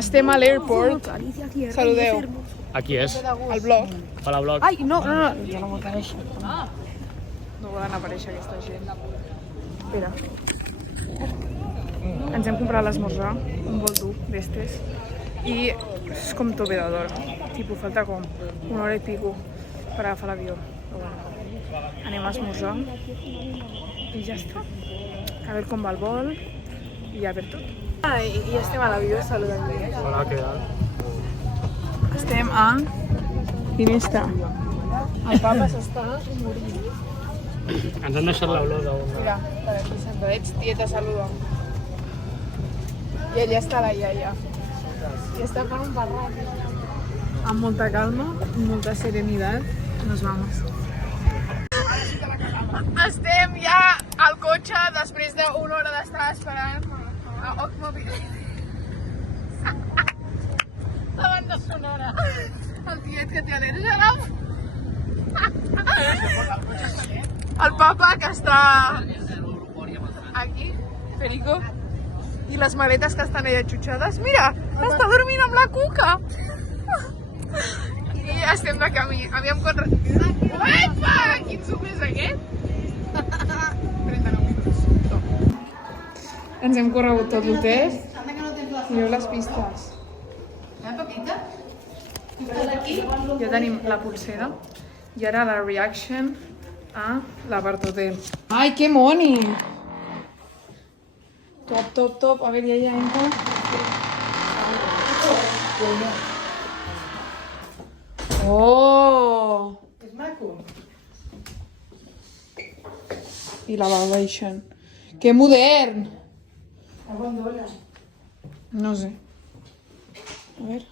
Estem a l'airport. Saludeu. Aquí és. El blog. Hola, blog. Ai, no. Ja no vol aparèixer. No volen aparèixer aquesta gent. Espera. Ens hem comprat l'esmorzar, un bol dur d'estes, i és com tope d'hora. Tipo, falta com una hora i pico per agafar l'avió. Però bueno, anem a esmorzar i ja està. A veure com va el vol i a veure tot. I estem a l'avió, saludant. Hola, què tal? Estem a Ginesta. El papa s'està morint. Ens han deixat l'olor d'un... Mira, per aquí sentadets, tieta, saluda. I allà està la iaia. I està per un barranc. Amb molta calma, molta serenitat, nos vamos. Estem ja al cotxe després d'una hora d'estar esperant a Ocmobil. La banda sonora. El tiet que té al·lèrgia. El papa que està aquí, Perico, i les maletes que estan allà xutxades. Mira, està dormint amb la cuca. I estem de camí. Aviam quan... Uepa! Quin zoom és aquest? 39 minuts. Ens hem corregut tot l'hotel. Mireu les pistes. Ja tenim la pulsera. I ara la reaction a l'aparthotel. Ai, que moni! Top, top, top. A veure, ja entra. Oh! És maco. I la baixen. Que modern! No sé. A ver.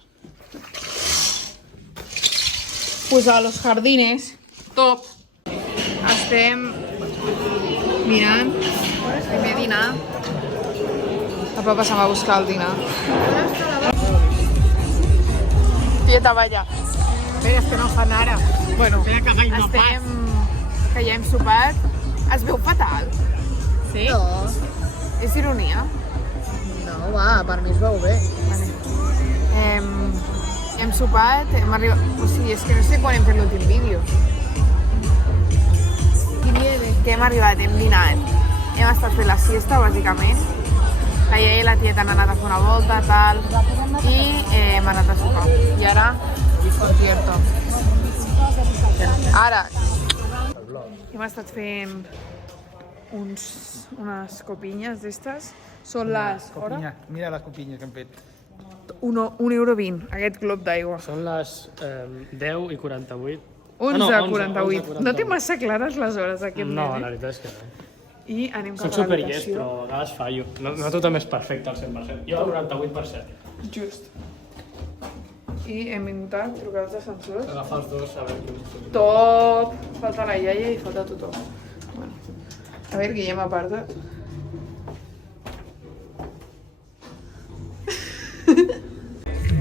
Pues a los jardines. Top. Estem mirant. Primer dinar. El papa se'n va buscar el dinar. Tieta, vaya. Bé, és que no fan ara. Bueno, estem... Que ja hem sopat. Es veu fatal? Sí? No, És ironia? no, va, per mi es veu bé. Vale. Hem sopat, hem arribat... O sigui, és que no sé quan hem fet l'últim vídeo. Que hem arribat, hem dinat. Hem estat fent la siesta, bàsicament. La iaia i la tieta han anat a fer una volta, tal. I hem anat a sopar. I ara, concierto. Ara, hem estat fent unes copinyes d'estes. Són les... Copinya. Mira les copinyes que hem fet. 1,20 €, aquest glob d'aigua. Són les 10 i 48. 11,48. No té massa clares les hores aquest No, nen, la veritat és que no. I anem cap Soc a superllest, l'habitació. però a vegades fallo. No tothom és perfecte al 100%. Jo al 98%. Just. I hem vingut a trucar els ascensors. Agafar els dos, a veure qui... Top! Falta la iaia i falta tothom. Bueno, a veure, Guillem aparta.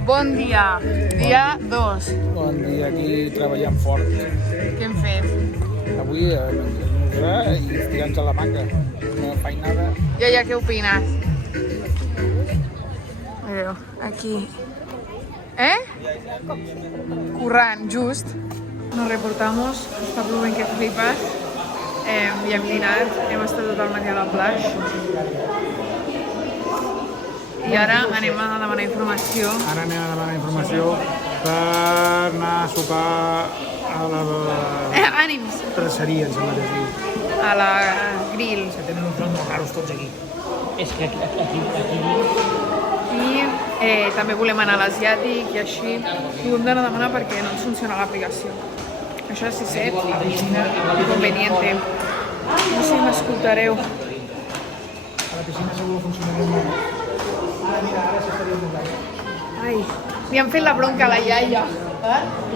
Bon dia, dia 2. Bon dia, aquí treballant fort. Què hem fet? Avui esmorzar i estirant-se la manga. Una feinada. Iaia, què opines? Mireu, aquí. Currant, just. Nos reportamos, està plovent que flipes. I hem dinat, hem estat tot el matí a la plaç. I ara anem a demanar informació. Ara anem a demanar informació per anar a sopar a la Ànims! traceria, em sembla que es diu. A la grill. Que tenen uns noms molt raros tots aquí. És que aquí... I també volem anar a l'asiàtic i així. I ho hem d'anar a demanar perquè no ens funciona l'aplicació. Això és 6 inconveniente. No sé si m'escoltareu. A la piscina segur que funcionaria molt bé. Ara s'estaria molt bé. Ai, li han fet la bronca a la iaia,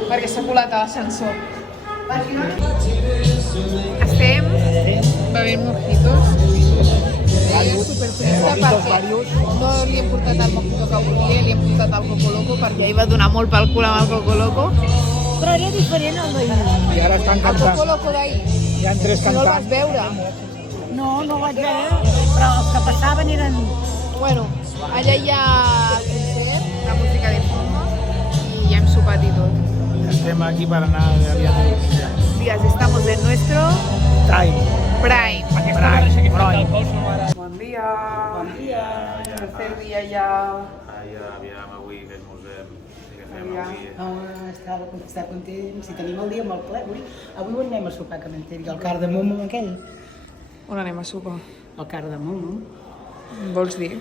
perquè s'ha colat a l'ascensor. Estem bevent mojitos. Ella és supertrista perquè no li hem portat el mojito que volia, li hem portat el Coco Loco perquè ell va donar molt pel cul amb el Coco Loco. Però era diferent el d'ahir. I ara estan El Coco cantant. Loco d'ahir. Hi ha 3 Si no el vas cantant. veure. No, no ho vaig veure, però els que passaven eren... Bueno, allà hi ha el concert, la música de fondo, i ja hem sopat i tot. Estem aquí per anar a Viator. Días, estamos en nuestro Time. prime. Prime. Bon dia. Bon dia. Tercer dia ja. Aviam, avui que esmorzem. Què fem Ja. avui? Està content, si tenim el dia molt ple avui on anem a sopar, que m'enteri, el cardamomo aquell, On anem a sopar? el cardamomo. Vols dir?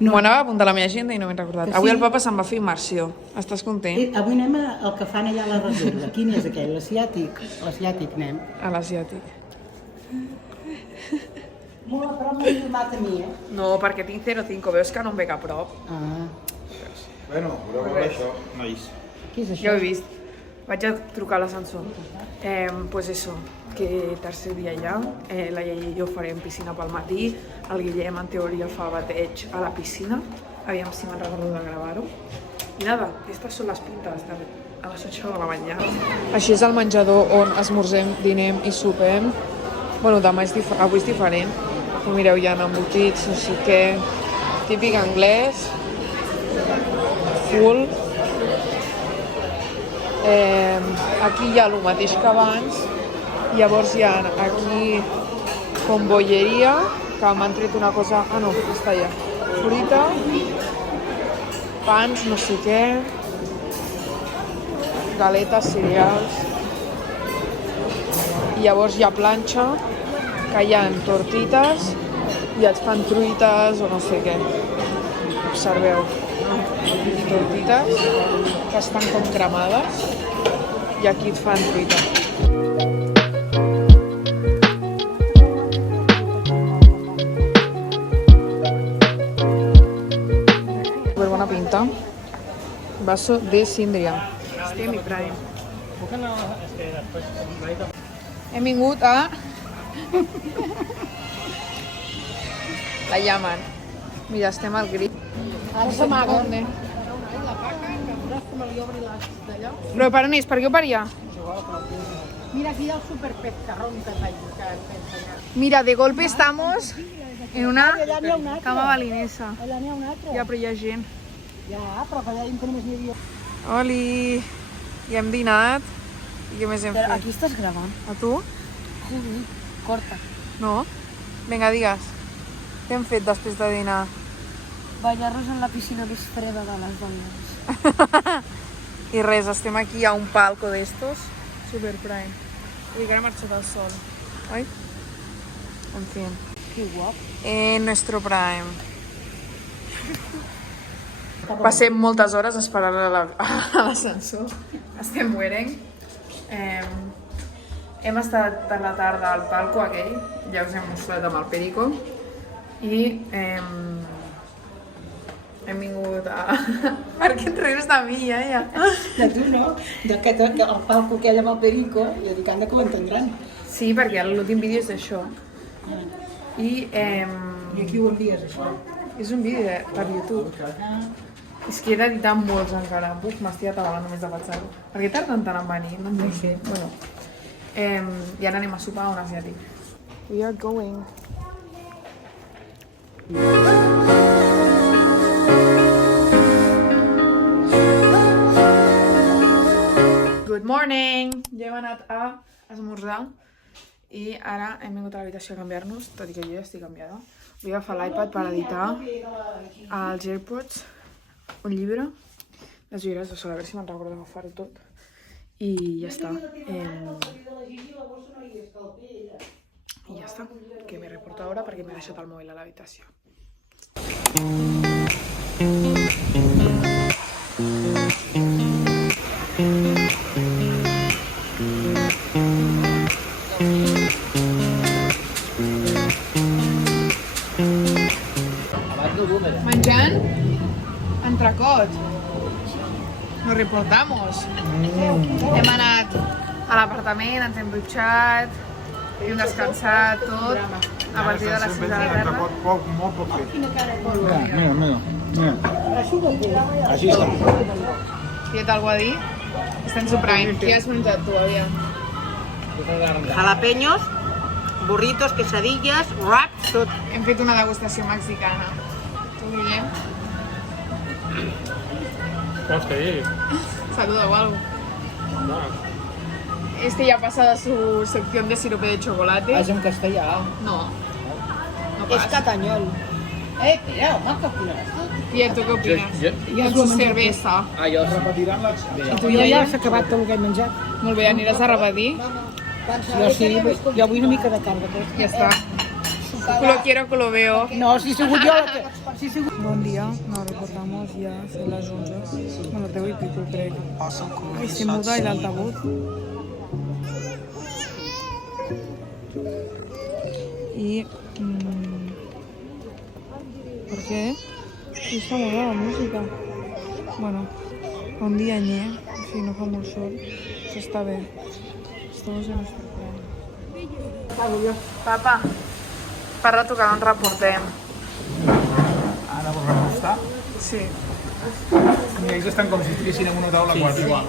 No. M'ho anava a apuntar a la meva agenda i no m'he recordat. Que Avui sí. el papa se'n va fer immersió. Estàs content? Avui anem al que fan allà a la reserva. Quin és aquell? L'asiàtic? L'asiàtic anem. A l'asiàtic. Molt a prop m'he filmat a mi, No, perquè tinc 0,5, veus que no em veig a prop. Ah, Bueno, voleu veure això, nois? què és això? Ja ho he vist. Vaig a trucar a l'ascensor. Pues eso, que tercer dia ja, la Iaia i jo farem piscina pel matí, el Guillem en teoria fa bateig a la piscina, aviam si me'n recordo de gravar-ho. I nada, aquestes són les pintes a les 8 de la mañana. Així és el menjador on esmorzem, dinem i sopem. Bueno, demà avui és diferent. Però mireu, hi ha embotits, no sé què, típic anglès, full. Aquí hi ha el mateix que abans, llavors hi ha aquí com bolleria, que m'han tret una cosa, no, està allà, fruita, pans, no sé què, galetes, cereals, i llavors hi ha planxa, que hi ha tortites, i els fan truites o no sé què. Observeu, tortites que estan com cremades i aquí et fan truita. Super bona pinta. Vaso de síndria. Estem i prime. Hem vingut a... La llaman. Mira, estem al grip. Ara s'amaga. ¿Dónde? Com li obri les d'allò. Però per on és? Per què ho paria? Mira, aquí hi ha el superpescarrón que faig, que hem fet allà. Mira, de golpe estamos en una Allà n'hi ha un altre. cama balinesa. Allà n'hi ha un altre. Ja, però hi ha gent. Ja, però que allà dintre només n'hi havia... Oli! Ja hem dinat. I què més hem Però fet? aquí estàs gravant. A tu? Joder, corta. No? Vinga, digues. Què hem fet després de dinar? Ballar-nos en la piscina més freda de les dones. I res, estem aquí a un palco d'estos. Super prime. Uy, que ara ha marxat el sol. Oi? En fin. Que guap. En nuestro prime. Passem moltes hores esperant a l'ascensor. Estem mueren. Hem estat a la tarda al palco aquell, ja us hem mostrat amb el Perico, i hem vingut a... Per què et rius de mi, iaia? De tu no, el palco aquell amb el perico, i dic, anda que ho entendran. Sí, perquè l'últim vídeo és d'això. I I aquí ho envies, això? és un vídeo per YouTube. És que he d'editar molts encara. Buf, m'estic atabalant només de pensar-ho. Per què tarden tant en venir? No entenc. sé. Bueno. I ara anem a sopar a un asiàtic. We are going. Good morning! Ja hem anat a esmorzar i ara hem vingut a l'habitació a canviar-nos, tot i que jo ja estic canviada. Vull agafar l'iPad per editar els AirPods, un llibre, les ulleres de sol, a veure si me'n recordo d'agafar-ho tot. I ja està. I ja està, que m'he reportat ara perquè m'he deixat el mòbil a l'habitació. Menjant entrecot. Nos reportamos. Hem anat a l'apartament, ens hem dutxat, hem descansat tot a partir de les 6 de la tarda. Molt poc fet. Mira. Així està. Tiet, algú a dir? Està en Suprime. Què has menjat tu, aviam? Jalapeños, burritos, quesadillas, wraps, tot. Hem fet una degustació mexicana. Tu, Guillem? Vols que digui? Saluda o algo. No. Este ya pasa a su sección de sirope de chocolate. És en castellà. No. No És pasa. catanyol. Mira, home, què opines tu? Tía, ¿tú qué opinas? Jo- Con su cerveza. Ah, jo repetiran les... I tu, Jo ja Iaia? s'ha acabat tot el que he menjat. Molt bé, aniràs a repetir? Jo sí, jo vull una mica de carn d'aquesta. Ya está. Que lo quiero, que lo veo. No, si he sigut jo la que... Si he sigut... Buen día, nos reportamos ya, son las 11. Bueno, 10 y pico, creo. Ahí se muda el altavoz. Y... ¿por qué? Sí, está mudada la música. Bueno, un día ñe, si no fa molt sol, això està bé. Estamos en nuestro plan. Papa, parla tu que no ens reportem. Ara vols repostar? Sí. Mira, ells estan com si estiguessin en una taula quart igual.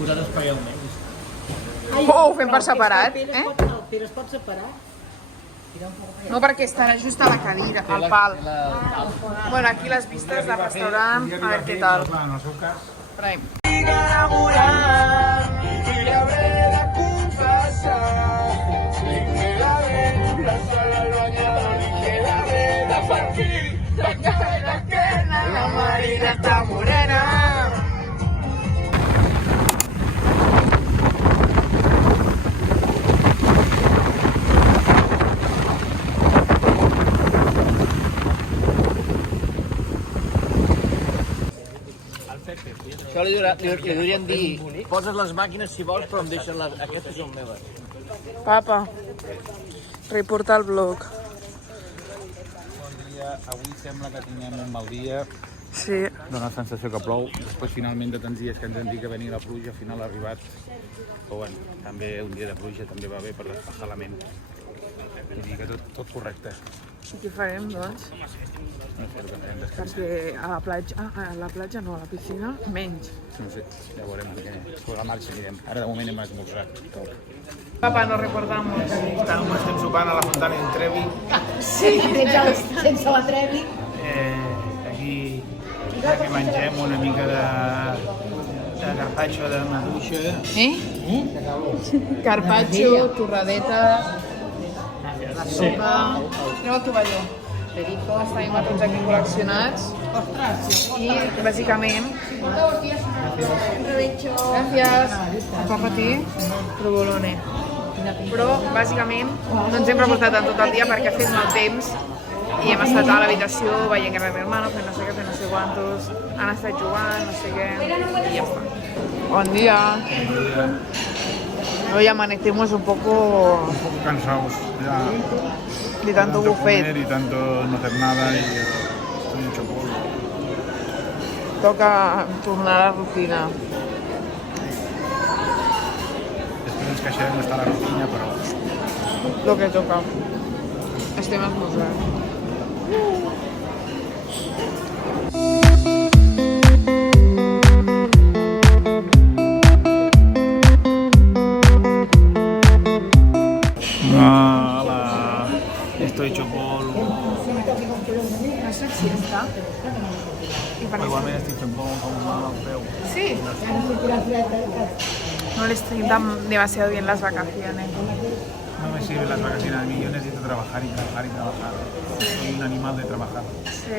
Vosaltres pagueu menys. Oh, ho fem per separat, eh? El Pere es pot separar? No, perquè estarà just a la cadira, al pal. Bueno, aquí les vistes del restaurant, a veure què tal. En el seu cas... Prime. La marina está morena. Això li deurien dir, poses les màquines si vols, però em deixen les... Aquestes són meves. Papa, reporta el blog. Bon dia, avui sembla que tinguem un mal dia. Sí. Dóna la sensació que plou. Després, finalment, de tants dies que ens han dit que venia la pluja, al final ha arribat. Però bueno, també un dia de pluja també va bé per despejar la ment. Vull dir que tot correcte. I què farem, doncs? No sé el que farem descansar. Perquè a la platja no, a la piscina, menys. No sé, ja veurem sobre la marxa anirem. Ara de moment hem esmorzat. Papa, nos reportamos. Estem sopant a la Fontana del Trevi. Sense la Trevi. Aquí ja que mengem una mica de carpaccio de maduixa. Carpaccio, torradeta, la sopa... Anem al tovalló. Els tenim a tots aquí col·leccionats. I, bàsicament... Gràcies. Per patir, provolone. Però, bàsicament, no ens hem reportat en tot el dia perquè ha fet mal temps i hem estat a l'habitació veient que era mi hermano, fent no sé què, fent no sé quantos, han estat jugant, no sé què, i ja està. Bon dia. Hoy amanecemos un poco Cansados ya. de tanto buffet. Y tanto no hacer nada y estoy hecho polvo. Toca tornar a la rutina. Després ens queixarem d'estar a la rutina, però Lo que toca. Estem esmorzant. Hola, estoy hecho polvo. No has fet siesta? I per què? Igualment estic fent polvo com mal al peu. Sí. No les sientan demasiado bien las vacaciones. no me sirven las vacaciones a mí. Yo necesito trabajar y trabajar y trabajar. Soy un animal de trabajar. Sí.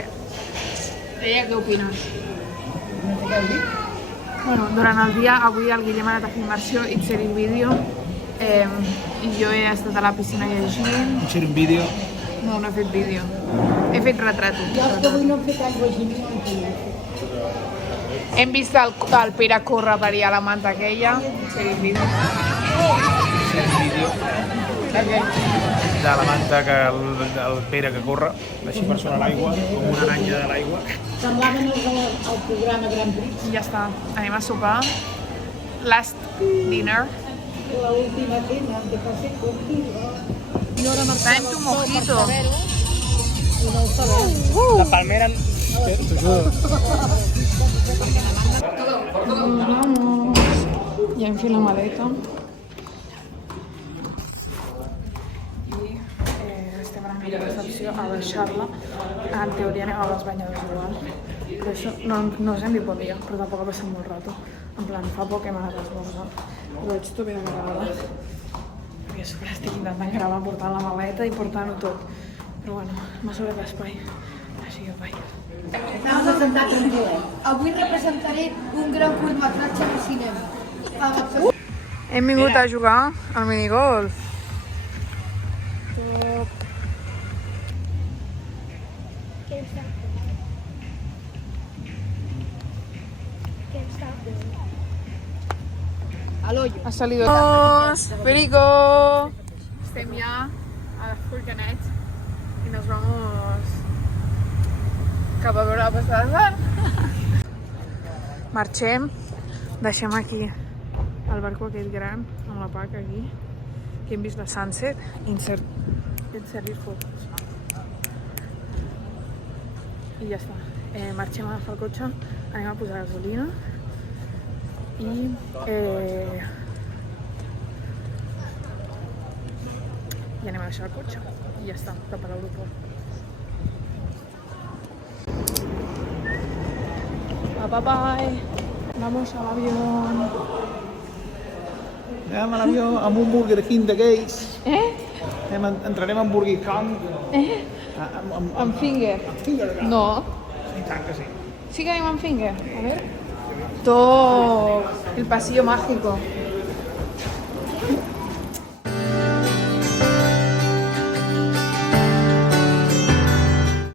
Ella, què opines? Bueno, durant el dia, avui el Guillem ha anat a fer immersió i fer el vídeo i jo he estat a la piscina llegint. Fer un vídeo. No, no he fet vídeo. He fet retrato. Jo és que avui no hem fet aigua gini, no entenc. Hem vist el Pere córrer per allà a la manta aquella. Fer el vídeo. Fer un vídeo de la manta que el Pere que corre, així per sobre l'aigua, com una aranya de l'aigua. Semblaven el programa Grand Prix. I ja està. Anem a sopar. Last dinner. La última cena, de pasé contigo. Time to mojito. La palmera... Nos vamos. Ja hem fet la maleta. I estem ara a la recepció a deixar-la. En teoria anem amb els banyadors igual. Però això no us hem dit bon dia, però tampoc ha passat molt rato. En plan, fa poc hem anat a esmorzar. Però veig tot ben agradat. Perquè a sobre estic intentant gravar portant la maleta i portant-ho tot. Però bueno, m'ha sobrat l'espai. Així que vaig. Estamos assentats en Gile. Avui representaré un gran curtmetratge de cinema. Hem vingut a jugar al minigolf. Ha salido. ¡Vamos! ¡Perico! Estem ja a les Forcanet i nos vamos cap a veure la posta de sol. Marxem, deixem aquí el barco aquest gran, amb la paca aquí, que hem vist la sunset, insert fotos. I ja està. Marxem a agafar el cotxe, anem a posar gasolina i anem a deixar el cotxe i ja està, cap a l'aeroport. Bye bye, vamos al avión. Anem a l'avió amb un Burger King d'aquells. Entrarem en Burger King. Amb finger. Finger. No. I tant que sí. Sí que anem amb finger. A ver. Todo el pasillo mágico.